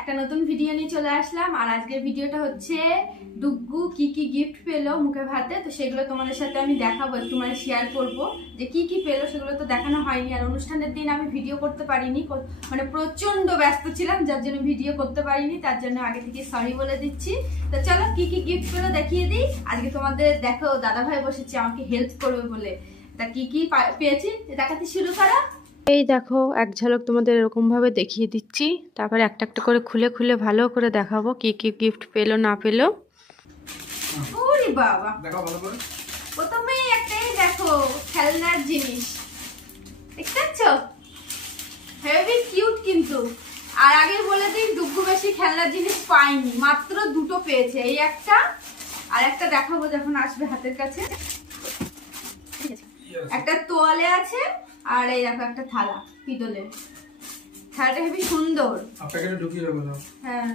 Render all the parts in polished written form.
একটা নতুন ভিডিও নিয়ে চলে আসলাম। আর আজকের ভিডিওটা হচ্ছে ডুগ্গু কি কি গিফট পেলো মুখে ভাতে, তো সেগুলো তোমাদের সাথে আমি দেখাবো, একটু মানে শেয়ার করবো যে কি কি পেলো। সেগুলো তো দেখানো হয়নি, আর অনুষ্ঠানের দিন আমি ভিডিও করতে পারিনি, মানে প্রচন্ড ব্যস্ত ছিলাম, যার জন্য ভিডিও করতে পারিনি। তার জন্য আগে থেকে সরি বলে দিচ্ছি। তো চলো কি কি গিফট পেলো দেখিয়ে দিই। আজকে তোমাদের দেখো দাদা ভাই বসেছে আমাকে হেল্প করবে বলে, তা কি কি পেয়েছি দেখাতে শুরু করা। এই দেখো এক ঝলক তোমাদের এরকম ভাবে দেখিয়ে দিচ্ছি, তারপরে একটা একটা করে খুলে খুলে ভালো করে দেখাবো কি কি গিফট পেলো না পেলো। ওরে বাবা, দেখো ভালো করে। প্রথমেই একটাই দেখো খেলনার জিনিস, দেখতে পাচ্ছ? হেভি কিউট কিন্তু। আর আগে বলে দিই ডুগ্গু বেশি খেলনার জিনিস পাইনি, মাত্র দুটো পেয়েছে, এই একটা আর একটা দেখাবো যখন আসবে হাতের কাছে। একটা তোয়ালে আছে আর এই দেখো একটা থালা পিতলের, থালাটা হেবি সুন্দর। প্যাকেটে ঢুকিয়ে রাখো দাও। হ্যাঁ,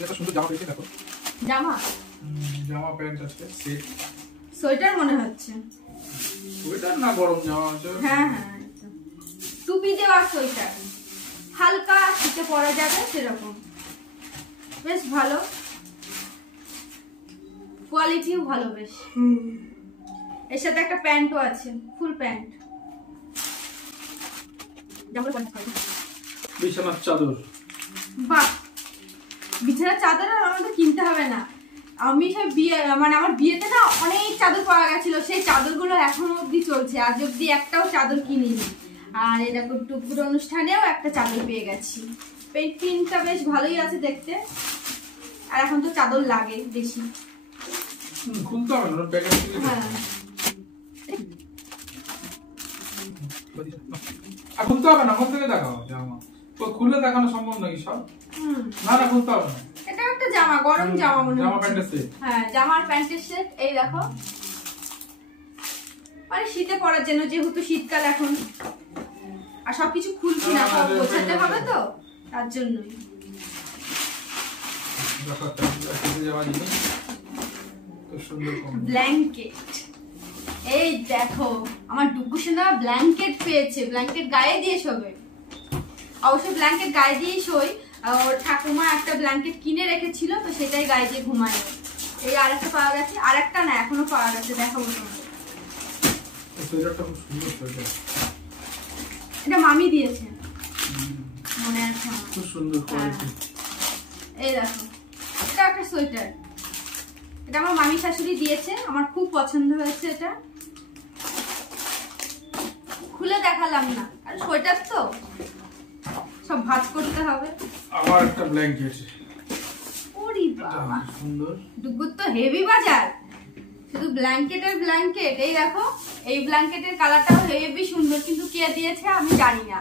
এটা সুন্দর জামা পেয়েছে দেখো। জামা জামা প্যান্ট আছে, সেট সোয়েটার মনে হচ্ছে। সোয়েটার না গরম জামা আছে। হ্যাঁ হ্যাঁ, টুপি দেওয়া সোয়েটার, হালকা শীতে পরা যাবে সেরকম, বেশ ভালো, কোয়ালিটিও ভালো বেশ। এর সাথে একটা প্যান্টও আছে, ফুল প্যান্ট। বিছানার চাদর। বাহ, বিছানার চাদর আর আমাদের কিনতে হবে না। আমি সব বিয়ে মানে আমার বিয়েতে না অনেক চাদর পাওয়া গেছিল, সেই চাদরগুলো এখনো অব্দি চলছে, আজ অব্দি একটাও চাদর কিনিনি। আর এরকম টুকুর অনুষ্ঠানেও একটা চাদর পেয়ে গেছি। প্রিন্টটা বেশ ভালোই আছে দেখতে, আর এখন তো চাদর লাগে বেশি। খুলতে হবে না প্যাকেট থেকে। হ্যাঁ, আর খুলতে হবে না, কোথা থেকে দেখাও জামা? তো খুলে দেখানো সম্ভব নাকি সব? না না, খুলতে হবে না। এটা একটা জামা, গরম জামা মনে হচ্ছে। জামা প্যান্টের সেট। হ্যাঁ, জামা আর প্যান্টের সেট। এই দেখো, মানে শীতে পরার জন্য, যেহেতু শীতকাল এখন, আর সবকিছু খুলছি না, সব গোছাতে হবে তো, তার জন্যই। ব্ল্যাঙ্কেট, এই দেখো আমার ডুগ্গু সোনা ব্ল্যাঙ্কেট পেয়েছে। ব্ল্যাঙ্কেট গায়ে দিয়ে শোবে, অবশ্য ব্ল্যাঙ্কেট গায়ে দিয়েই শোয়। ওর ঠাকুমা একটা ব্ল্যাঙ্কেট কিনে রেখেছিল, তো সেটাই গায়ে দিয়ে ঘুমায়। এই আরেকটা পাওয়া গেছে, আরেকটা না এখনো পাওয়া গেছে, দেখাবো তোমাকে। এটা মামি দিয়েছে মনে আছে আমার। খুব সুন্দর কোয়ালিটি। এই দেখো, এটা একটা সোয়েটার, এটা আমার মামি শাশুড়ি দিয়েছে, আমার খুব পছন্দ হয়েছে। এটা খুলে দেখালাম না, আর সোয়েটার তো সব ভাঁজ করতে হবে। আবার একটা ব্ল্যাঙ্কেট। ওরে বাবা, সুন্দর। ডুগ্গুর তো হেভি বাজার, শুধু ব্ল্যাঙ্কেট আর ব্ল্যাঙ্কেট। এই দেখো, এই ব্ল্যাঙ্কেটের কালারটাও হেভি সুন্দর, কিন্তু কে দিয়েছে আমি জানি না,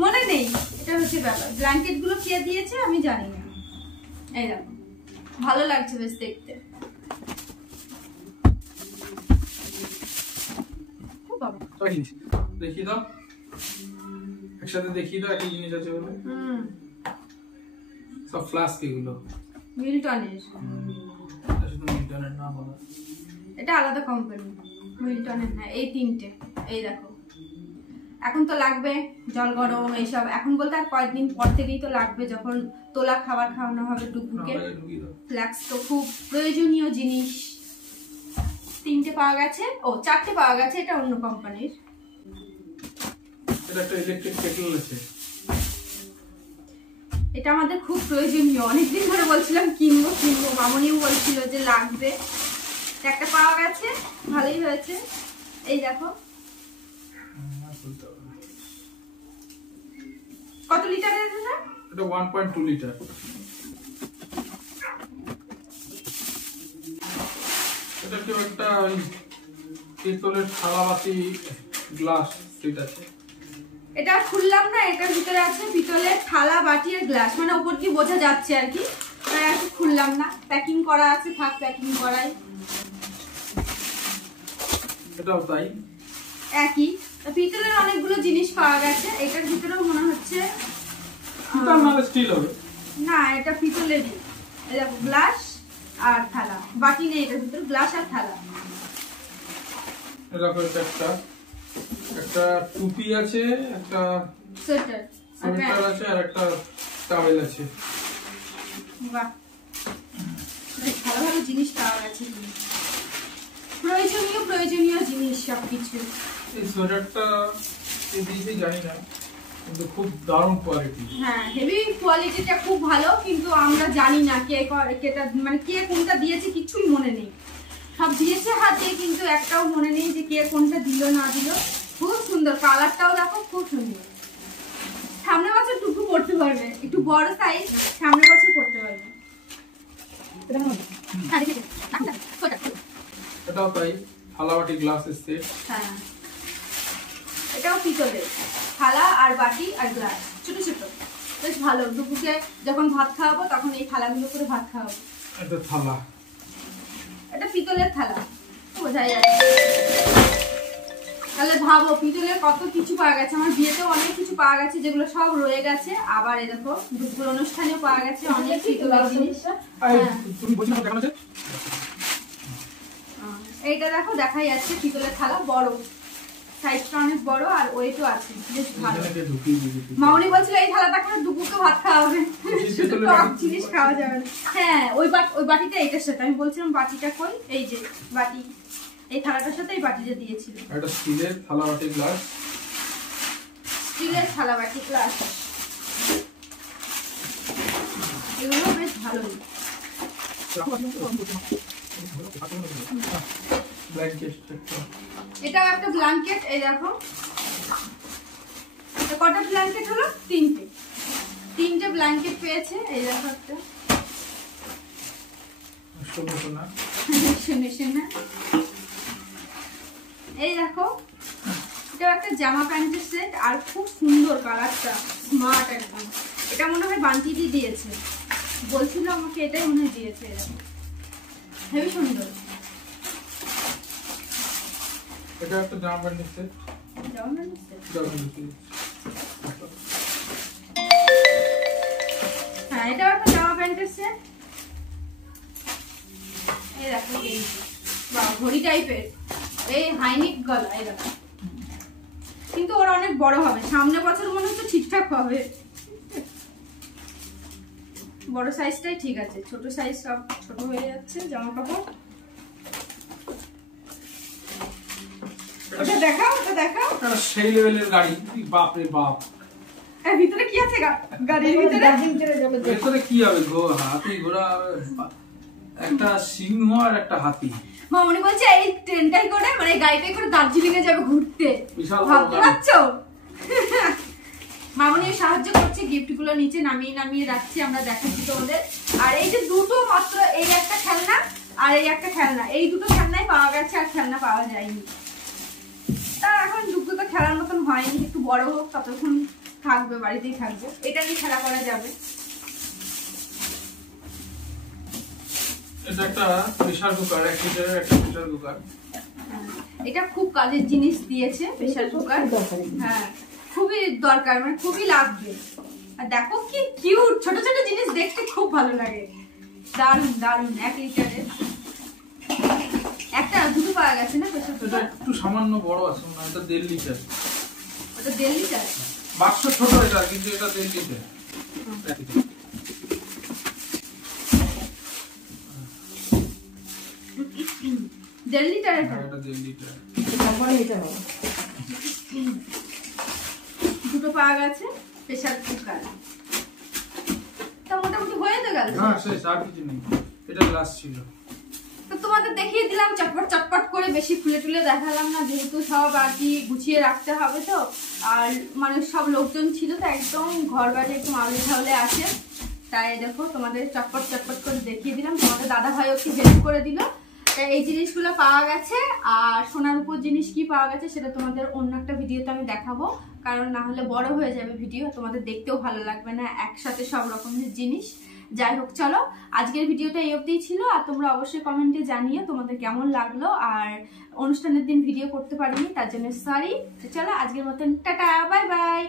মনে নেই। এটা হচ্ছে ব্যাপার, ব্ল্যাঙ্কেট গুলো কে দিয়েছে আমি জানি না। এই দেখো, ভালো লাগছে বেশ দেখতে। দেখি দাও, একসাথে দেখি দাও, একই জিনিস আছে বলে। সব ফ্লাস্ক এগুলো মিল্টনের, শুধু মিল্টনের না বলা, এটা আলাদা কোম্পানি, মিল্টনের না। এই তিনটে, এই দেখো, এখন তো লাগবে জল গরম এইসব, এখন বলতে আর কয়েকদিন পর থেকেই তো লাগবে, যখন তোলা খাবার খাওয়ানো হবে ডুগ্গুকে। ফ্লাক্স তো খুব প্রয়োজনীয় জিনিস। তিনটে পাওয়া গেছে, ও চারটে পাওয়া গেছে, এটা অন্য কোম্পানির। এটা একটা ইলেকট্রিক কেটল আছে, এটা আমাদের খুব প্রয়োজনীয়, অনেকদিন ধরে বলছিলাম কিনবো কিনবো, মামনিও বলছিল যে লাগবে। একটা পাওয়া গেছে, ভালোই হয়েছে। এই দেখো, কত লিটারের এটা? এটা 1.2 লিটার। এটা কি একটা পিতলের থালা বাটি গ্লাস সেট আছে। এটা খুললাম না, এটার ভিতরে আছে পিতলের থালা বাটি আর গ্লাস, মানে উপর কি বোঝা যাচ্ছে আর কি, তাই আর খুললাম না। প্যাকিং করা আছে, থাক প্যাকিং করাই। এটাও তাই, একই পিতলের অনেকগুলো জিনিস পাওয়া গেছে। এটার ভিতরেও মনে হচ্ছে পিতল না স্টিল হবে না, এটা পিতলেরই। এই দেখো, গ্লাস আর থালা, বাটি নেই এটার ভিতরে, গ্লাস আর থালা। এটা একটা টুপি আছে, একটা সোয়েটার সোয়েটার আছে আর একটা টাওয়েল আছে। বাহ, বেশ ভালো ভালো জিনিস পাওয়া গেছে, প্রয়োজনীয় জিনিস সবকিছু। এই সোয়েটারটা দিয়েছি জানি না, কিন্তু খুব দারুণ কোয়ালিটি। হ্যাঁ, হেভি কোয়ালিটিটা খুব ভালো, কিন্তু আমরা জানি না কেটা মানে কে কোনটা দিয়েছে, কিছুই মনে নেই। সব দিয়েছে হাতে, কিন্তু একটাও মনে নেই যে কে কোনটা দিল না দিল। খুব সুন্দর, কালারটাও দেখো খুব সুন্দর। সামনের বছর টুকু পড়তে পারবে, একটু বড় সাইজ, সামনের বছর পড়তে পারবে। এটাও তাই, থালাবাটি গ্লাসের সেট। হ্যাঁ, এটাও পিতলের থালা আর বাটি আর গ্লাস, ছোট ছোট, বেশ ভালো। দুপুরে যখন ভাত খাওয়াবো তখন এই থালাগুলো করে ভাত খাওয়াবো। এটা থালা, এটা পিতলের থালা, বোঝা যাচ্ছে। তাহলে ভাবো পিতলের কত কিছু পাওয়া গেছে। আমার বিয়েতেও অনেক কিছু পাওয়া গেছে, যেগুলো সব রয়ে গেছে। আবার এই দেখো দুপুর অনুষ্ঠানেও পাওয়া গেছে অনেক পিতলের জিনিস। তুমি বলছো না দেখানো যায়? এইটা দেখো দেখাই যাচ্ছে পিতলের থালা, বড় সাইজটা অনেক বড়, আর ওয়েটও আছে, বেশ ভালো। মামনি বলছিল এই থালাটা করে দুপুরকে ভাত খাওয়াবে, শুধু টক জিনিস খাওয়া যাবে না। হ্যাঁ, ওই বাটিটা এইটার সাথে, আমি বলছিলাম বাটিটা কই, এই যে বাটি, এই থালাটার সাথে এই বাটিটা দিয়েছিল। এটা স্টিলের থালাবাটি গ্লাস, স্টিলের থালাবাটি গ্লাস, এগুলো বেশ ভালোই। এটা একটা ব্ল্যাঙ্কেট, এই দেখো কটা ব্ল্যাঙ্কেট হলো, তিনটে ব্ল্যাঙ্কেট পেয়েছে। এই দেখো একটা, শুনে শুনে এই দেখো, এটা একটা জামা প্যান্টের সেট, আর খুব সুন্দর কালারটা, স্মার্ট একদম। এটা মনে হয় বান্টি দিয়ে দিয়েছে, বলছিল আমাকে এটাই মনে হয় দিয়েছে। হেবি সুন্দর। এটা একটা জামা প্যান্টের সেট, হ্যাঁ এটাও একটা জামা প্যান্টের সেট। এই দেখো, এই বা ঘড়ি টাইপের, এই হাইনিক গলা, এই দেখো। কিন্তু ওরা অনেক বড় হবে, সামনে বছর মনে হচ্ছে ঠিকঠাক হবে। বড় সাইজটাই ঠিক আছে, ছোট সাইজ সব ছোট হয়ে যাচ্ছে জামা কাপড়। ওটা দেখাও, ওটা দেখাও। সেই লেভেলের গাড়ি, বাপ রে বাপ। এর ভিতরে কি আছে? গাড়ির ভিতরে কি হবে? হাতি, ঘোড়া, একটা সিংহ আর একটা হাতি। মামনি বলছে এই ট্রেনটাই করে, মানে গাড়িটাই করে দার্জিলিং এ যাবে ঘুরতে। ভাবতে পারছো? মামনি সাহায্য করছে, গিফট গুলো নিচে নামিয়ে নামিয়ে রাখছি, আমরা দেখাচ্ছি তোমাদের। আর এই যে দুটো মাত্র, এই একটা খেলনা আর এই একটা খেলনা, এই দুটো খেলনাই পাওয়া গেছে, আর খেলনা পাওয়া যায়নি। তা এখন দুটো তো খেলার মতন হয়নি, একটু বড় হোক ততক্ষণ থাকবে, বাড়িতেই থাকবে, এটা নিয়ে খেলা করা যাবে। এটা একটা প্রেসার কুকার, 1 লিটারের একটা প্রেসার কুকার। এটা খুব কাজের জিনিস দিয়েছে, প্রেসার কুকার। হ্যাঁ, খুবই দরকার, মানে খুবই লাগবে। আর দেখো কি কিউট, ছোট ছোট জিনিস দেখতে খুব ভালো লাগে। দারুন দারুন, 1 লিটারের একটা, দুটো পাওয়া গেছে না প্রেসার এটা কুকার? একটু সামান্য বড় আছে না, এটা 1.5 লিটার। ওটা 1.5 লিটার বাক্স ছোট এটা, কিন্তু এটা 1.5 লিটার। 1.5 লিটারের, এটা 1.5 লিটার। দুটো পাওয়া গেছে প্রেসার কুকার। তা মোটামুটি হয়ে তো গেল। হ্যাঁ, শেষ, আর কিছু নেই। এটা গ্লাস ছিল। তো তোমাদের দেখিয়ে দিলাম চটপট চটপট করে, বেশি খুলে টুলে দেখালাম না, যেহেতু সব আর কি গুছিয়ে রাখতে হবে তো। আর মানে সব লোকজন ছিল তো, একদম ঘর বাড়ি একদম আউলে ঝাউলে আছে, তাই দেখো তোমাদের চটপট চটপট করে দেখিয়ে দিলাম। তোমাদের দাদা ভাই একটু হেল্প করে দিল। এই জিনিসগুলো পাওয়া গেছে, আর সোনার উপর জিনিস কি পাওয়া গেছে সেটা তোমাদের অন্য একটা ভিডিওতে আমি দেখাবো, কারণ না হলে বড় হয়ে যাবে ভিডিও, তোমাদের দেখতেও ভালো লাগবে না একসাথে সব রকমের জিনিস। যাই হোক, চলো আজকের ভিডিওটা এই অবধিই ছিল। আর তোমরা অবশ্যই কমেন্টে জানিও তোমাদের কেমন লাগলো। আর অনুষ্ঠানের দিন ভিডিও করতে পারিনি, তার জন্য সরি। চলো আজকের মতন টাটা, বাই বাই।